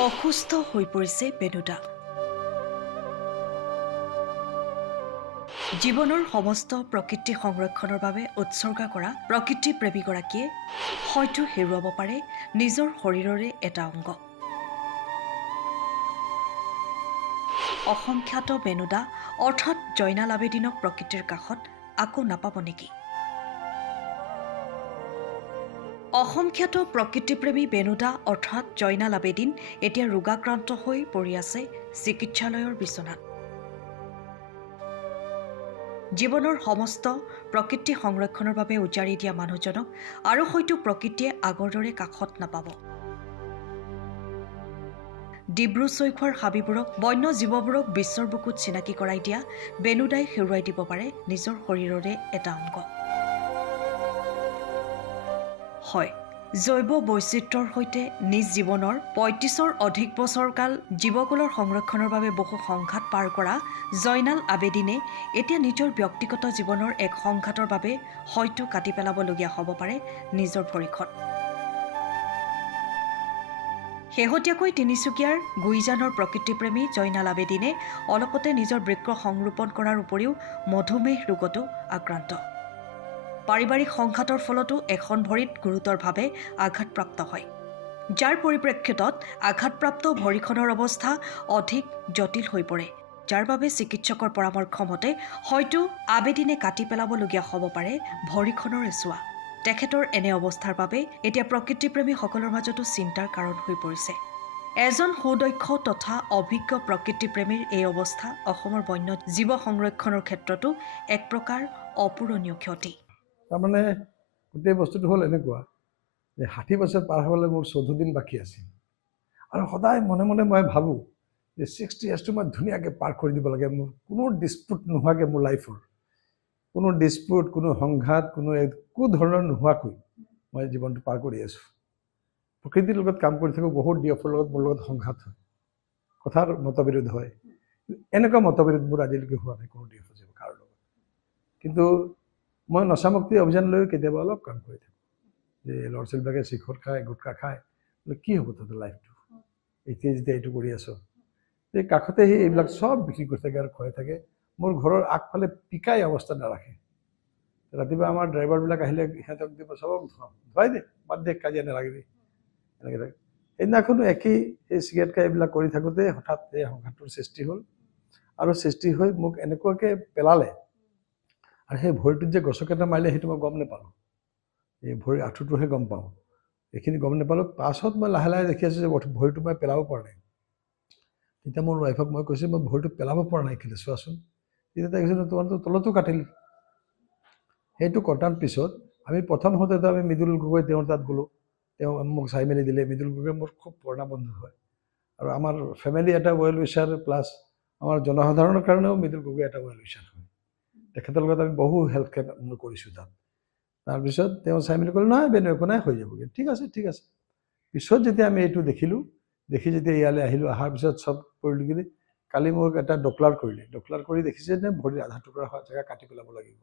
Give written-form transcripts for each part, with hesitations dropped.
অসুস্থ হৈ পৰিছে বেনুদা। জীৱনৰ সমস্ত প্ৰকৃতি সংৰক্ষণৰ বাবে উৎসৰ্গা কৰা প্ৰকৃতি প্ৰেমীগৰাকীয়ে হয়তো হেৰুৱাব পাৰে নিজৰ শৰীৰৰে এটা অংগ। অসংখ্যাত বেনুদা অৰ্থাৎ জয়নাল আবেদিনক প্ৰকৃতিৰ কাষত আকৌ নাপাব নেকি? অসংখ্যাত প্ৰকৃতিপ্ৰেমী বেনুদা অৰ্থাৎ জয়নাল আবেদিন এতিয়া ৰোগাক্ৰান্ত হৈ পৰি আছে চিকিৎসালয়ৰ বিচনাত। জীৱনৰ সমস্ত প্ৰকৃতি সংৰক্ষণৰ বাবে উজাৰি দিয়া মানুহজনক আৰু হয়তো প্ৰকৃতিয়ে আগৰ দৰে কাষত নাপাব। ডিব্ৰু চৈখোৱাৰ হাবিবোৰক বন্য জীৱবোৰক বিশ্বৰ বুকুত চিনাকি কৰাই দিয়া বেনুদাই হেৰুৱাই দিব পাৰে নিজৰ শৰীৰৰে এটা অংগ। হয়, জৈৱ বৈচিত্ৰ্যৰ সৈতে নিজ জীৱনৰ ৩৫ৰ অধিক বছৰ কাল জীৱকুলৰ সংৰক্ষণৰ বাবে বহু সংঘাত পাৰ কৰা জয়নাল আবেদিনে এতিয়া নিজৰ ব্যক্তিগত জীৱনৰ এক সংঘাতৰ বাবে হয়তো কাটি পেলাবলগীয়া হ'ব পাৰে নিজৰ ভৰিখন। শেহতীয়াকৈ তিনিচুকীয়াৰ গুইজানৰ প্ৰকৃতিপ্ৰেমী জয়নাল আবেদিনে অলপতে নিজৰ বৃক্ক সংৰোপণ কৰাৰ উপৰিও মধুমেহ ৰোগতো আক্ৰান্ত। পাৰিবাৰিক সংঘাতৰ ফলতো এখন ভৰিত গুৰুতৰভাৱে আঘাতপ্ৰাপ্ত হয়, যাৰ পৰিপ্ৰেক্ষিতত আঘাতপ্ৰাপ্ত ভৰিখনৰ অৱস্থা অধিক জটিল হৈ পৰে, যাৰ বাবে চিকিৎসকৰ পৰামৰ্শ মতে হয়তো আবেদিনে কাটি পেলাবলগীয়া হ'ব পাৰে ভৰিখনৰ এচুৱা। তেখেতৰ এনে অৱস্থাৰ বাবে এতিয়া প্ৰকৃতিপ্ৰেমীসকলৰ মাজতো চিন্তাৰ কাৰণ হৈ পৰিছে। এজন সুদক্ষ তথা অভিজ্ঞ প্ৰকৃতিপ্ৰেমীৰ এই অৱস্থা অসমৰ বন্য জীৱ সংৰক্ষণৰ ক্ষেত্ৰতো এক প্ৰকাৰ অপূৰণীয় ক্ষতি। তাৰমানে গোটেই বস্তুটো হ'ল এনেকুৱা যে ৬০ বছৰ পাৰ হ'বলৈ মোৰ ১৪ দিন বাকী আছিল আৰু সদায় মনে মনে মই ভাবোঁ যে ৬০ ইয়াৰ্ছটো মই ধুনীয়াকৈ পাৰ কৰি দিব লাগে। মোৰ কোনো ডিছপুট নোহোৱাকৈ মোৰ লাইফৰ কোনো ডিছপুট, কোনো সংঘাত, কোনো একো ধৰণৰ নোহোৱাকৈ মই জীৱনটো পাৰ কৰি আছোঁ। প্ৰকৃতিৰ লগত কাম কৰি থাকোঁ, বহুত ডিএফৰ লগত মোৰ লগত সংঘাত হয়, কথাৰ মতবিৰোধ হয়। এনেকুৱা মতবিৰোধ মোৰ আজিলৈকে হোৱা নাই কোনো ডিএফৰ যাব কাৰো লগত। কিন্তু মই নচামুক্তি অভিযান লৈ কেতিয়াবা অলপ কাম কৰি থাকোঁ যে ল'ৰা ছোৱালীবিলাকে শিখৰ খায়, গুটখা খায়, বোলে কি হ'ব তহঁতৰ লাইফটো, এতিয়া যেতিয়া এইটো কৰি আছ। এই কাষতে সেই এইবিলাক চব বিক্ৰী কৰি থাকে আৰু খুৱাই থাকে। মোৰ ঘৰৰ আগফালে পিকাই অৱস্থা নাৰাখে। ৰাতিপুৱা আমাৰ ড্ৰাইভাৰবিলাক আহিলে সিহঁতক দিব, চবক ধুৱাই দে, বাদ দে, কাজিয়া নালাগিবি, এনেকৈ থাকে। সেইদিনাখনো একেই সেই চিগাৰেট খাই এইবিলাক কৰি থাকোঁতে হঠাৎ এই সংঘাতটোৰ সৃষ্টি হ'ল আৰু সৃষ্টি হৈ মোক এনেকুৱাকৈ পেলালে আৰু সেই ভৰিটোত যে গছকেইটা মাৰিলে সেইটো মই গম নাপালোঁ। এই ভৰিৰ আঁঠুটোহে গম পাওঁ, এইখিনি গম নাপালোঁ। পাছত মই লাহে লাহে দেখি আছোঁ যে ভৰিটো মই পেলাব পৰা নাই। তেতিয়া মোৰ ৱাইফক মই কৈছোঁ মই ভৰিটো পেলাব পৰা নাই, কেলৈ চোৱাচোন। তেতিয়া তাই কৈছোঁ তোমাৰতো তলতো কাটিলোঁ। সেইটো কটাৰ পিছত আমি প্ৰথম হওঁতেতো আমি মৃদুল গগৈ তেওঁৰ তাত গ'লোঁ, তেওঁ মোক চাই মেলি দিলে। মৃদুল গগৈ মোৰ খুব পুৰণা বন্ধু হয় আৰু আমাৰ ফেমিলি এটা ৱেল উইচাৰ, প্লাছ আমাৰ জনসাধাৰণৰ কাৰণেও মৃদুল গগৈ এটা ৱেল উইচাৰ হয়। তেখেতৰ লগত আমি বহু হেল্থ কেম্প কৰিছোঁ তাত। তাৰপিছত তেওঁ চাই মেলি ক'লে নহয় বেনো একো নাই, হৈ যাবগৈ, ঠিক আছে ঠিক আছে। পিছত যেতিয়া আমি এইটো দেখিলোঁ, দেখি যেতিয়া ইয়ালৈ আহিলোঁ, অহাৰ পিছত চব কৰিলোঁ। কালি মোক এটা ডক্লাৰ কৰিলে, ডক্লাৰ কৰি দেখিছে যে ভৰিৰ আধা টুকুৰা হোৱা জেগা কাটি পেলাব লাগিব।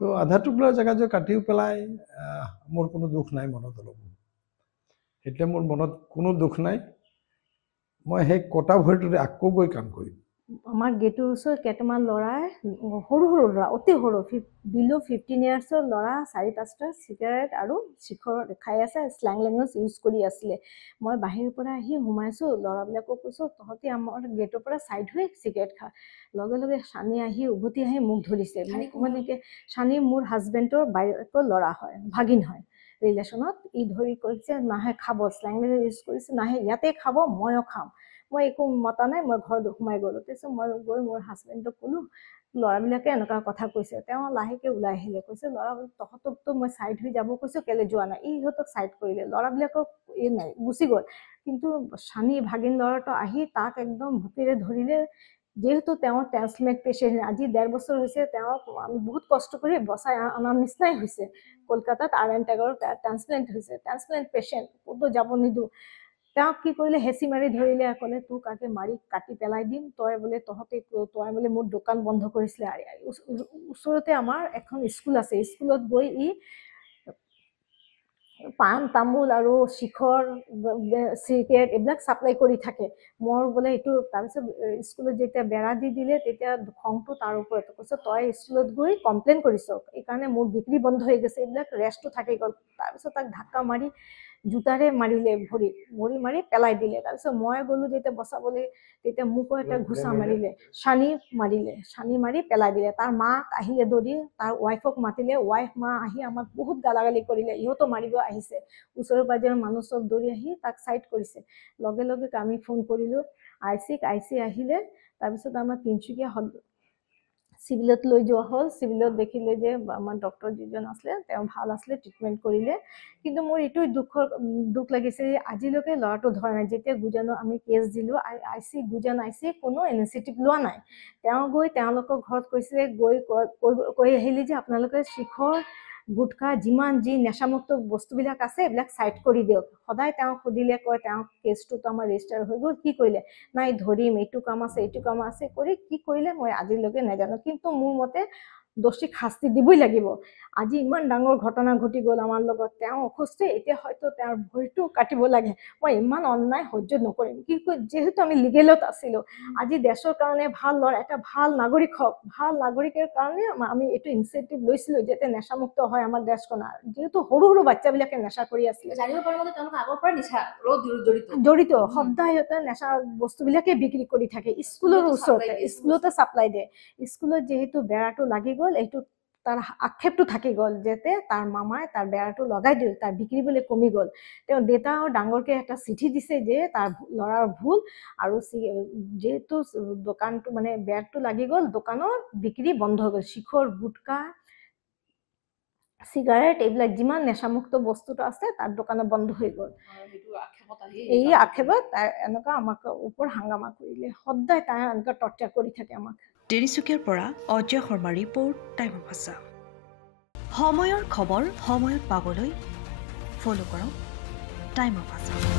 তো আধা টুকুৰা জেগা যে কাটিও পেলাই মোৰ কোনো দুখ নাই মনত অলপ। এতিয়া মোৰ মনত কোনো দুখ নাই। মই সেই কটা ভৰিটোতে আকৌ গৈ কাম কৰিম। আমাৰ গেটৰ ওচৰত কেইটামান ল'ৰাই সৰু সৰু ল'ৰা, অতি সৰু, বিলো 15 ইয়াৰ্ছৰ ল'ৰা ৪-৫টা চিগাৰেট আৰু শিখৰ খাই আছে, শ্লেং লেংগুৱেজ ইউজ কৰি আছিলে। মই বাহিৰৰ পৰা আহি সোমাইছোঁ, ল'ৰাবিলাকক কৈছোঁ তহঁতি আমাৰ গেটৰ পৰা ছাইড হৈ চিগাৰেট খা। লগে লগে চানি আহি উভতি আহি মোক ধৰিছে। মানে চানি মোৰ হাজবেণ্ডৰ বাইকৰ ল'ৰা হয়, ভাগিন হয় ৰিলেশ্যনত। ই ধৰি কৈছে নাহে খাব, শ্লেং লেংগুৱেজ ইউজ কৰিছে, নাহে ইয়াতে খাব, ময়ো খাম। মই একো মতা নাই, মই ঘৰত সোমাই গ'লোঁ। তাৰপিছত মই গৈ মোৰ হাজবেণ্ডক ক'লোঁ ল'ৰাবিলাকে এনেকুৱা কথা কৈছে। তেওঁ লাহেকৈ ওলাই আহিলে, কৈছে ল'ৰা তহঁতকতো মই ছাইড হৈ যাব কৈছোঁ, কেলৈ যোৱা নাই। ইহঁতক ছাইড কৰিলে, ল'ৰাবিলাকক এই নাই, গুচি গ'ল। কিন্তু চানি ভাগিন ল'ৰাটো আহি তাক একদম ভুকিৰে ধৰিলে। যিহেতু তেওঁ ট্ৰেন্সপ্লেণ্ট পেচেণ্ট, আজি 1.5 বছৰ হৈছে, তেওঁক আমি বহুত কষ্ট কৰি বচাই অনাৰ নিচিনাই হৈছে। কলকাতাত RN টেগৰত ট্ৰেন্সপ্লেণ্ট হৈছে, ট্ৰেন্সপ্লেণ্ট পেচেণ্ট, ক'তো যাব নিদিওঁ। তেওঁক কি কৰিলে, হেঁচি মাৰি ধৰিলে, ক'লে তোক আগে মাৰি কাটি পেলাই দিম, তই বোলে মোৰ দোকান বন্ধ কৰিছিলে। ওচৰতে আমাৰ এখন স্কুল আছে, স্কুলত গৈ ই পাণ তামোল আৰু শিখৰ চিগাৰেট এইবিলাক ছাপ্লাই কৰি থাকে। মোৰ বোলে এইটো তাৰপিছত স্কুলত যেতিয়া বেৰা দি দিলে তেতিয়া খংটো তাৰ ওপৰত কৈছে তই স্কুলত গৈ কমপ্লেইন কৰিছ এইকাৰণে মোৰ বিক্ৰী বন্ধ হৈ গৈছে, এইবিলাক ৰেষ্টটো থাকি গ'ল। তাৰপিছত তাক ধাক্কা মাৰি জোতাৰে মাৰিলে, ভৰি মাৰি পেলাই দিলে। তাৰপিছত মই গ'লো যেতিয়া বচাবলৈ, তেতিয়া মোকো এটা ঘুচা মাৰিলে, চানি মাৰি পেলাই দিলে। তাৰ মাক আহিলে দৌৰি, তাৰ ৱাইফক মাতিলে, ৱাইফ মা আহি আমাক বহুত গালাগালি কৰিলে, ইহঁতো মাৰিব আহিছে। ওচৰে পাজৰৰ মানুহ চব দৌৰি আহি তাক চাইড কৰিছে। লগে লগে আমি ফোন কৰিলোঁ আইচিক, আইচি আহিলে। তাৰপিছত আমাৰ তিনিচুকীয়া চিভিলত লৈ যোৱা হ'ল। চিভিলত দেখিলে যে আমাৰ ডক্টৰ যিজন আছিলে তেওঁ ভাল আছিলে, ট্ৰিটমেণ্ট কৰিলে। কিন্তু মোৰ এইটো দুখ লাগিছে আজিলৈকে ল'ৰাটো ধৰা নাই। যেতিয়া গুজানো আমি কেছ দিলোঁ, গুজান আইচি কোনো ইনিচিয়েটিভ লোৱা নাই। তেওঁ গৈ তেওঁলোকৰ ঘৰত কৈছিলে, কৈ আহিলে যে আপোনালোকে শিখৰ গুটখা যিমান যি নেশামুক্ত বস্তুবিলাক আছে এইবিলাক চাইড কৰি দিয়ক। সদায় তেওঁক সুধিলে কয় তেওঁ কেছটোতো আমাৰ ৰেজিষ্টাৰ হৈ গ'ল, কি কৰিলে? নাই ধৰিম, এইটো কাম আছে কৰি কি কৰিলে মই আজিলৈকে নাজানো। কিন্তু মোৰ মতে দোষীক শাস্তি দিবই লাগিব। আজি ইমান ডাঙৰ ঘটনা ঘটি গ'ল আমাৰ লগত, তেওঁ অসুস্থ, এতিয়া হয়তো তেওঁৰ ভৰিটো কাটিব লাগে। মই ইমান অন্যায় সহ্য নকৰিম। কিন্তু যিহেতু আমি লিগেলত আছিলোঁ, আজি দেশৰ কাৰণে ভাল ল'ৰা, এটা ভাল নাগৰিক হওক, ভাল নাগৰিকৰ কাৰণে আমি এইটো ইনিচিয়েটিভ লৈছিলোঁ যাতে নেশামুক্ত হয় আমাৰ দেশখন। যিহেতু সৰু সৰু বাচ্চাবিলাকে নেশা কৰি আছিলে, জানিব পাৰিব যে তেওঁলোক আগৰ পৰা নিচা জড়িত সদায় সিহঁতে নেশা বস্তুবিলাকে বিক্ৰী কৰি থাকে। স্কুলৰ ওচৰতে, স্কুলতে ছাপ্লাই দিয়ে। স্কুলত যিহেতু বেৰাটো লাগি গ'ল, এইটো তাৰ আক্ষেপটো থাকি গ'ল যাতে তাৰ মামাই তাৰ বেৰাটো লগাই দিল, তাৰ বিক্ৰী বোলে কমি গ'ল। তেওঁ দেউতাও ডাঙৰকৈ এটা চিঠি দিছে যে তাৰ ল'ৰাৰ ভুল, আৰু যিহেতু দোকানটো মানে বেৰটো লাগি গ'ল, দোকানৰ বিক্ৰী বন্ধ হৈ গ'ল। শিখৰ গুটকা চিগাৰেট এইবিলাক যিমান নেশামুক্ত বস্তুটো আছে তাৰ দোকানত বন্ধ হৈ গ'ল। এই আক্ষেপত তাই এনেকুৱা আমাক ওপৰত হাংগামা কৰিলে। সদায় তাই এনেকুৱা টৰ্চাৰ কৰি থাকে আমাক। তিনিচুকীয়াৰ পৰা Ajay Sharma report, time of Assam. সময়ৰ খবৰ সময়ত পাবলৈ ফ'ল' কৰক টাইম অফ আছা।